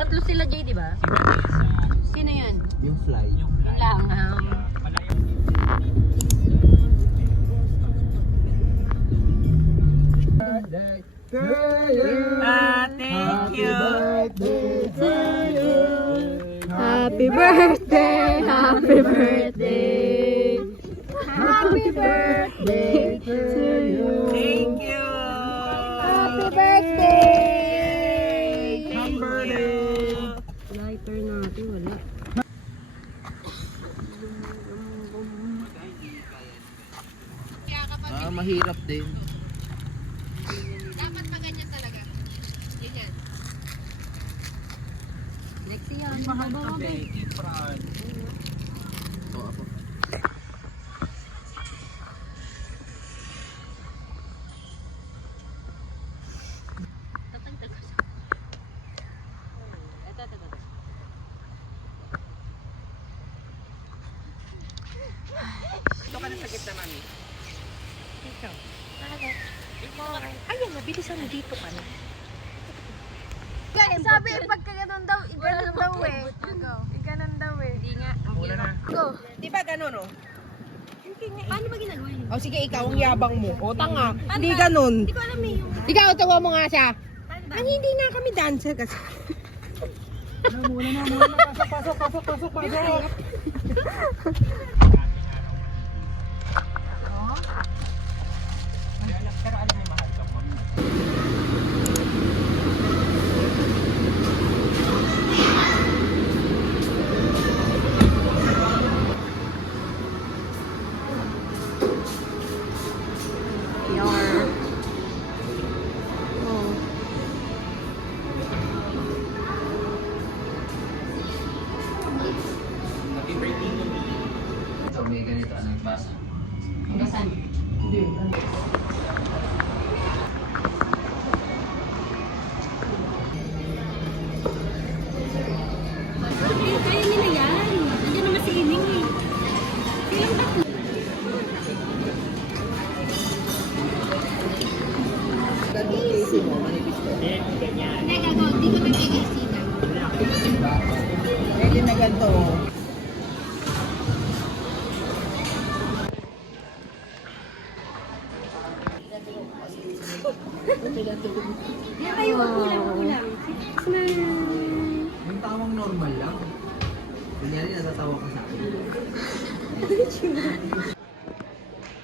Tatlo sila, Jay, di ba? Sino yun? Yung fly. Lang. Thank you. Happy birthday, happy birthday. Happy birthday to you. Thank you. Happy birthday. Happy birthday. Lighter natin, wala. Mahirap din. Dapat maganyan talaga. Ganyan. Lexi yan. Mahal ka, babe. Ito ka na sa gitna, mami. Ikaw. Ayan, mabilisan mo dito ka na. Guys, sabi pagka ganun daw, iganon daw eh. Iganon daw eh. Hindi nga. Mula na. Go. Di ba ganun, oh? Paano ba ginagawa yun? O sige, ikaw ang yabang mo. O tanga, hindi ganun. Hindi ko alam eh yung... Ikaw, tawa mo nga siya. Paano ba? Ay, hindi na kami dancer kasi. Mula na. Pasok. So may ganito, anong basa? Hanggang saan? Kaya nila yan. Nandiyan naman si Ining eh. Silang tatlo. Ganun kasi mo, manipis ko. Hindi, gagawin. Di ko bibigay sila. Pwede na ganito. Ayaw, kulang. Yung tawang normal lang. Kunyari natatawa ka sa akin.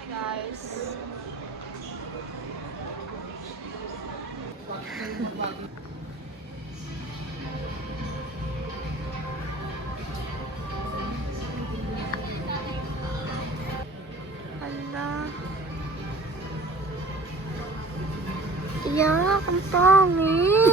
Guys. Hala. Yak, ang pangit.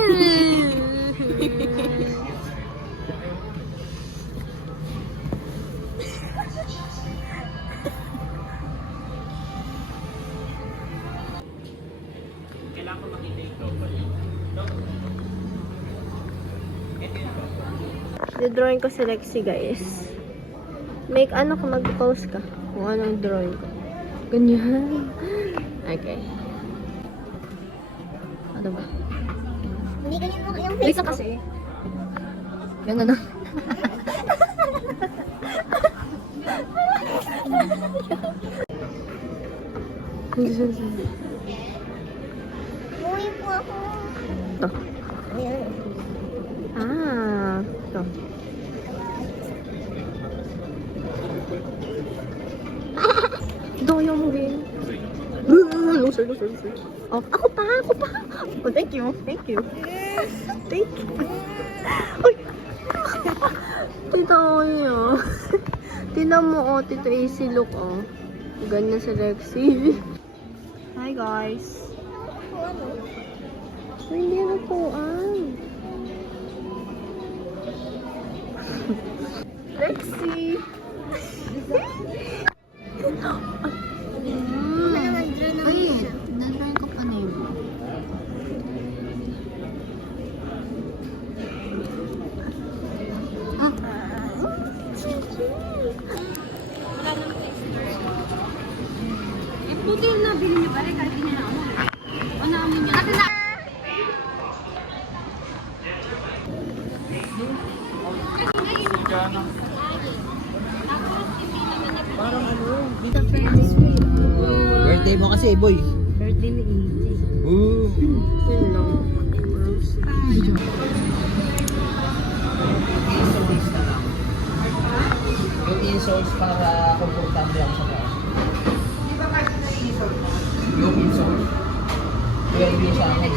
Kailangan ko makita yung double. Drawing ko si Lexi, guys. Make ano ka, mag-post ka. Kung anong drawing ko. Ganyan. Okay. Ano ba? Hindi ganyan mo yung Wait lang kasi. Yung ano. Uwi po ako. Ito. Ah, ito. Doyo mo din. Loser. Oh, ako pa. Oh, thank you. Thank you. Uy. Tito Oyo. Tinan mo, oh. Tito AC look, oh. Ganyan si Lexi. Hi, guys. Hindi na po, Lexi. Ay, na-drawing ko pa na yun. Buti yung nabili niyo pare kahit hindi na ako. O namin niya. Parang ano, Sa friends week. Birthday mo kasi, boy. Birthday ni AJ. Ooh. Yun lang. Insoles na lang. Yung insoles para komportable ako sa kaa. Yung insoles. 12 yung sa akin.